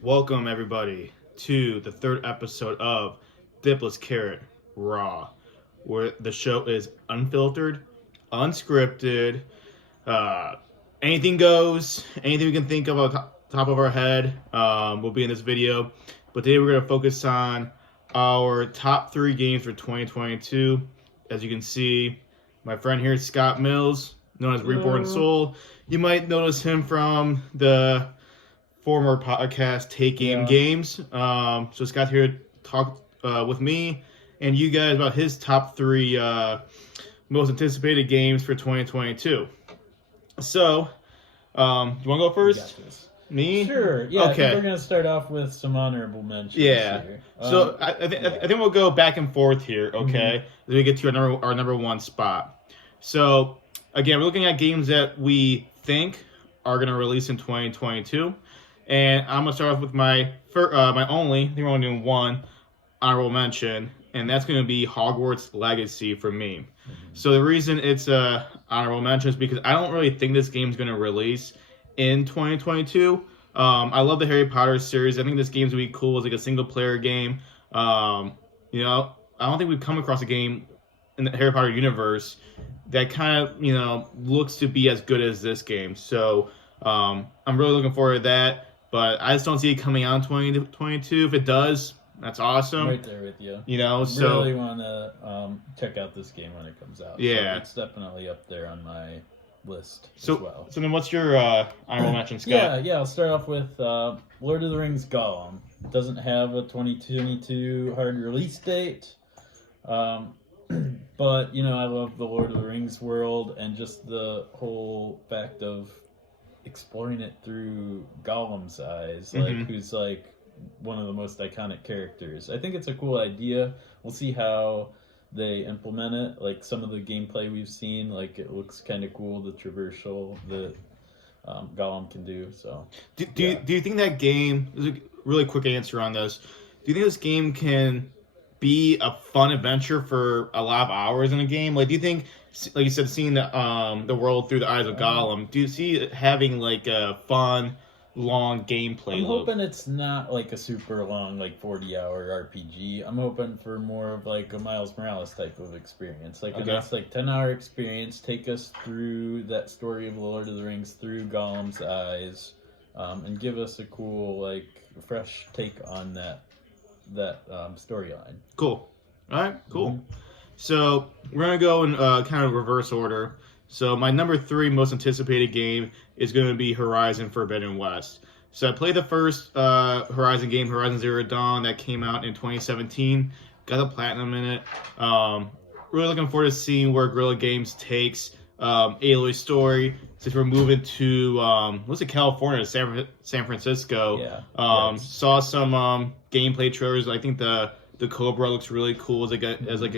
Welcome, everybody, to the third episode of Diplesscarrot RAW, where the show is unfiltered, unscripted, uh, anything goes, anything we can think of on top of our head will be in this video. But today we're going to focus on our top 3 games for 2022. As you can see, my friend here is Scott Mills, known as Reborn Soul. You might notice him from the former podcast Take Game Games. So Scott's here to talk with me and you guys about his top 3 most anticipated games for 2022. So, you want to go first? Me? Sure. Yeah. Okay. I think we're gonna start off with some honorable mentions. Yeah. Here. So I think we'll go back and forth here. Okay. As we get to our number 1 spot. So again, we're looking at games that we think are gonna release in 2022. And I'm gonna start off with my only. I think we're only doing one honorable mention, and that's gonna be Hogwarts Legacy for me. So the reason it's a honorable mention is because I don't really think this game's gonna release in 2022. I love the Harry Potter series. I think this game's gonna be cool. It's like a single player game. I don't think we've come across a game in the Harry Potter universe that kind of looks to be as good as this game. So I'm really looking forward to that. But I just don't see it coming out in 2022. If it does, that's awesome. Right there with you. So really want to check out this game when it comes out. Yeah, so it's definitely up there on my list as well. So then, what's your honorable mention, Scott? Yeah. I'll start off with Lord of the Rings Gollum. It doesn't have a 2022 hard release date. But I love the Lord of the Rings world and just the whole fact of exploring it through Gollum's eyes, who's one of the most iconic characters. I think it's a cool idea. We'll see how they implement it. Like some of the gameplay we've seen, it looks kind of cool. The traversal that Gollum can do. So, do you think that game? There's a really quick answer on this. Do you think this game can be a fun adventure for a lot of hours in a game? Do you think, like you said, seeing the world through the eyes of Gollum, do you see it having a fun, long gameplay I'm loop? hoping it's not a super long 40-hour RPG. I'm hoping for more of a Miles Morales type of experience. A nice 10-hour experience, take us through that story of the Lord of the Rings through Gollum's eyes, and give us a cool fresh take on that storyline. Cool. All right, cool. So we're going to go in kind of reverse order. So my number 3 most anticipated game is going to be Horizon Forbidden West. So I played the first Horizon game, Horizon Zero Dawn, that came out in 2017. Got a platinum in it. Really looking forward to seeing where Guerrilla Games takes Aloy's story. Since we're moving to California, San Francisco. Yeah. Saw some gameplay trailers. I think the Cobra looks really cool as a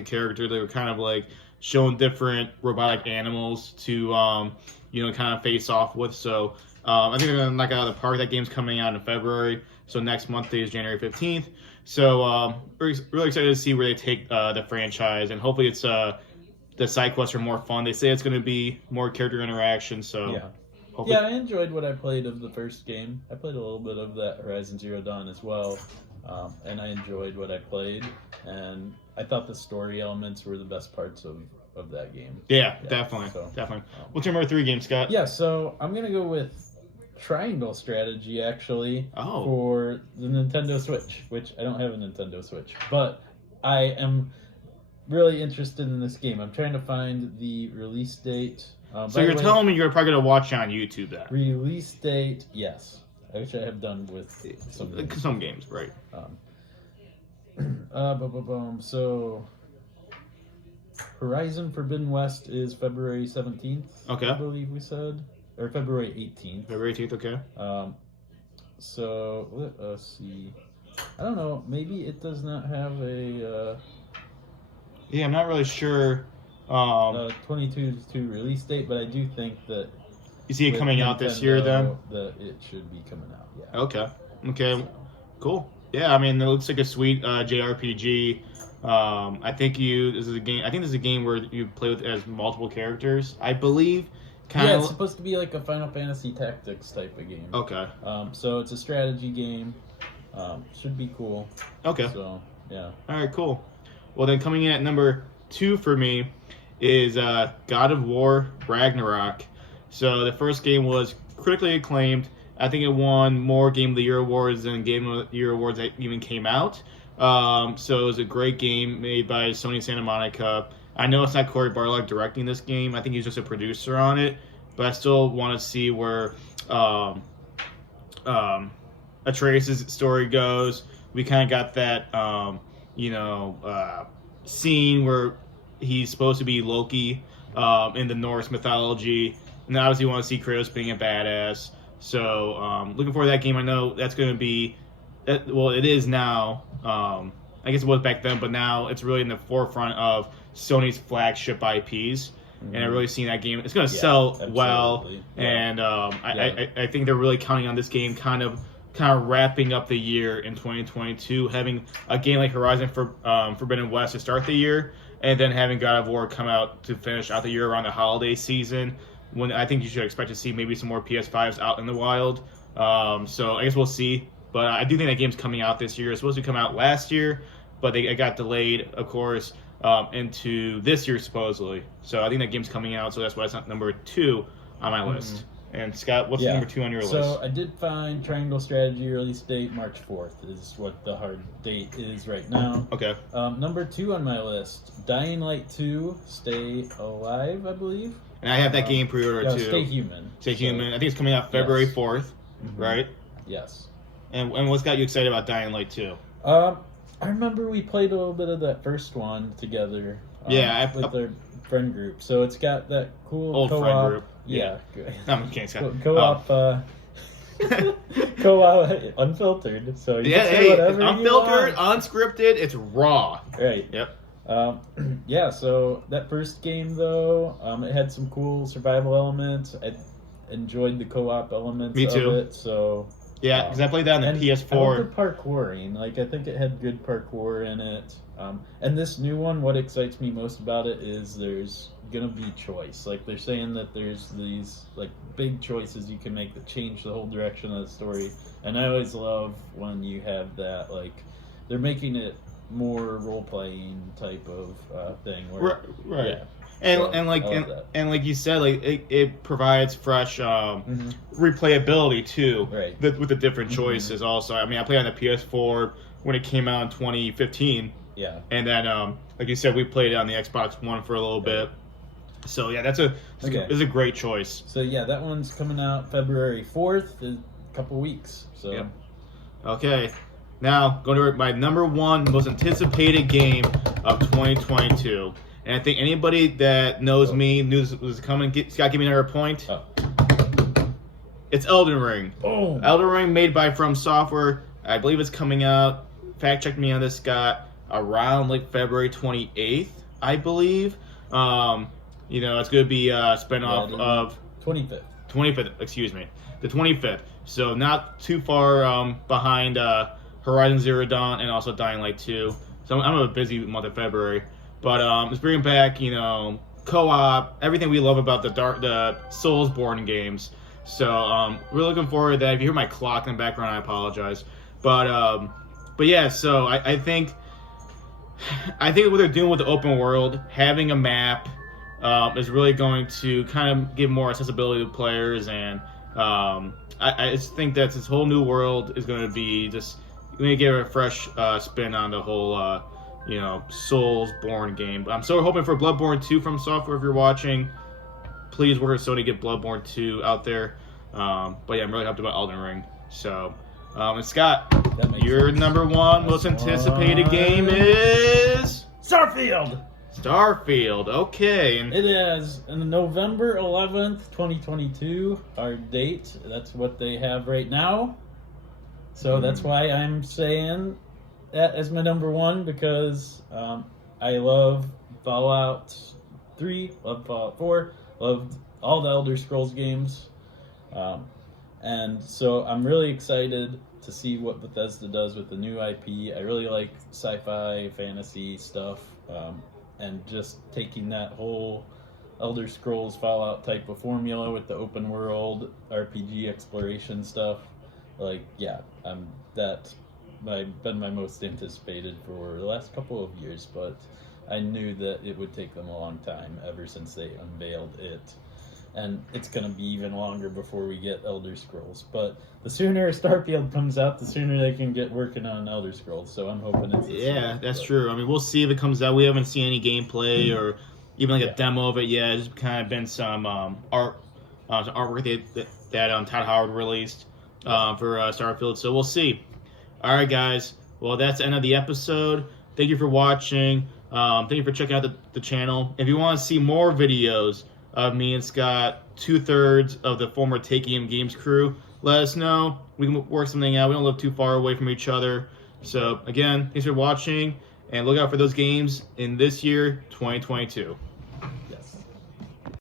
character. They were kind of showing different robotic animals to kind of face off with. So I think they're gonna knock it out of the park. That game's coming out in February. So next month is January 15th. So we're really excited to see where they take the franchise, and hopefully it's the side quests are more fun. They say it's going to be more character interaction. So yeah, I enjoyed what I played of the first game. I played a little bit of that Horizon Zero Dawn as well, and I enjoyed what I played. And I thought the story elements were the best parts of that game. Yeah, definitely. What's your number 3 game, Scott? Yeah, so I'm gonna go with Triangle Strategy actually for the Nintendo Switch, which I don't have a Nintendo Switch, but I am really interested in this game. I'm trying to find the release date. So you're telling me you're probably going to watch it on YouTube then? Release date, yes. Which I have done with some games, right? So Horizon Forbidden West is February 17th. Okay. I believe we said. Or February 18th. February 18th, okay. So let us see. I don't know. Maybe it does not have a... Yeah, I'm not really sure. 22 release date, but I do think that you see it coming out this year, then that it should be coming out. Yeah. Okay. Cool. Yeah, I mean, it looks like a sweet JRPG. I think this is a game where you play with as multiple characters, I believe. It's supposed to be like a Final Fantasy Tactics type of game. Okay. So it's a strategy game. Should be cool. Okay. So yeah. All right, cool. Well, then coming in at number 2 for me is God of War Ragnarok. So the first game was critically acclaimed. I think it won more Game of the Year awards than Game of the Year awards that even came out. So it was a great game made by Sony Santa Monica. I know it's not Cory Barlog directing this game. I think he's just a producer on it. But I still want to see where Atreus' story goes. We kind of got that, scene where he's supposed to be Loki in the Norse mythology. And obviously, you want to see Kratos being a badass. So, looking forward to that game. I know that's going to be, it is now. I guess it was back then, but now it's really in the forefront of Sony's flagship IPs. And I really seen that game. It's going to sell well, and I think they're really counting on this game kind of wrapping up the year in 2022, having a game like Horizon Forbidden West to start the year, and then having God of War come out to finish out the year around the holiday season, when I think you should expect to see maybe some more PS5s out in the wild. So I guess we'll see. But I do think that game's coming out this year. It's supposed to come out last year, but it got delayed, of course, into this year supposedly. So I think that game's coming out, so that's why it's not number 2 on my list. And Scott, what's number 2 on your list? So I did find Triangle Strategy release date March 4th is what the hard date is right now. Okay. Number 2 on my list, Dying Light 2, Stay Alive, I believe. And I have that game pre-ordered too. Stay Human. Stay Human. I think it's coming out February 4th, right? Yes. And what's got you excited about Dying Light 2? I remember we played a little bit of that first one together. With our friend group. So it's got that cool old co-op. friend group. Yeah. I'm kidding, Scott. Co-op. Co-op unfiltered. So you can say whatever it's unfiltered, unscripted. It's raw. Right. Yep. Yeah. So that first game though, it had some cool survival elements. I enjoyed the co-op elements. Me too. Of it. So. Yeah, because I played that on the PS4. I love the parkouring. I think it had good parkour in it. And this new one, what excites me most about it is there's gonna be choice. They're saying that there's these big choices you can make that change the whole direction of the story. And I always love when you have that. They're making it more role playing type of thing. Where, right. Yeah. And like you said, it provides fresh replayability too, right? With the different choices. Also, I mean, I played on the PS4 when it came out in 2015. Yeah. And then, like you said, we played it on the Xbox One for a little bit. So yeah, it's a great choice. So yeah, that one's coming out February 4th, in a couple weeks. So. Yep. Okay. Now, going to my number 1 most anticipated game of 2022. And I think anybody that knows me knew this was coming. Scott, give me another point. It's Elden Ring. Oh. Elden Ring, made by From Software. I believe it's coming out. Fact check me on this, Scott. Around February 28th, I believe. It's going to be a spinoff of 25th. 25th. Excuse me, the 25th. So not too far behind Horizon Zero Dawn and also Dying Light 2. So I'm a busy month of February. But it's bringing back, co-op, everything we love about the Soulsborne games. So we're looking forward to that. If you hear my clock in the background, I apologize. But yeah, so I think what they're doing with the open world, having a map, is really going to kind of give more accessibility to players. And I just think that this whole new world is going to be just going to give a fresh spin on the whole Soulsborne game. I'm so hoping for Bloodborne 2 from Software. If you're watching, please work with Sony to get Bloodborne 2 out there. But yeah, I'm really hyped about Elden Ring. So, and Scott, your number 1 most anticipated game is Starfield. Starfield. Okay. And it is November 11th, 2022. Our date. That's what they have right now. So that's why I'm saying that as my number 1, because I love Fallout 3, love Fallout 4, love all the Elder Scrolls games, and so I'm really excited to see what Bethesda does with the new IP. I really like sci-fi, fantasy stuff, and just taking that whole Elder Scrolls Fallout type of formula with the open world RPG exploration stuff. been my most anticipated for the last couple of years, but I knew that it would take them a long time ever since they unveiled it. And it's going to be even longer before we get Elder Scrolls. But the sooner Starfield comes out, the sooner they can get working on Elder Scrolls. So I'm hoping it's this year, That's but- true. I mean, we'll see if it comes out. We haven't seen any gameplay or even like a demo of it yet. It's just kind of been some artwork that Todd Howard released for Starfield. So we'll see. All right, guys. Well, that's the end of the episode. Thank you for watching. Thank you for checking out the channel. If you want to see more videos of me and Scott, 2/3 of the former Take Aim Games crew, let us know. We can work something out. We don't live too far away from each other. So, again, thanks for watching, and look out for those games in this year, 2022.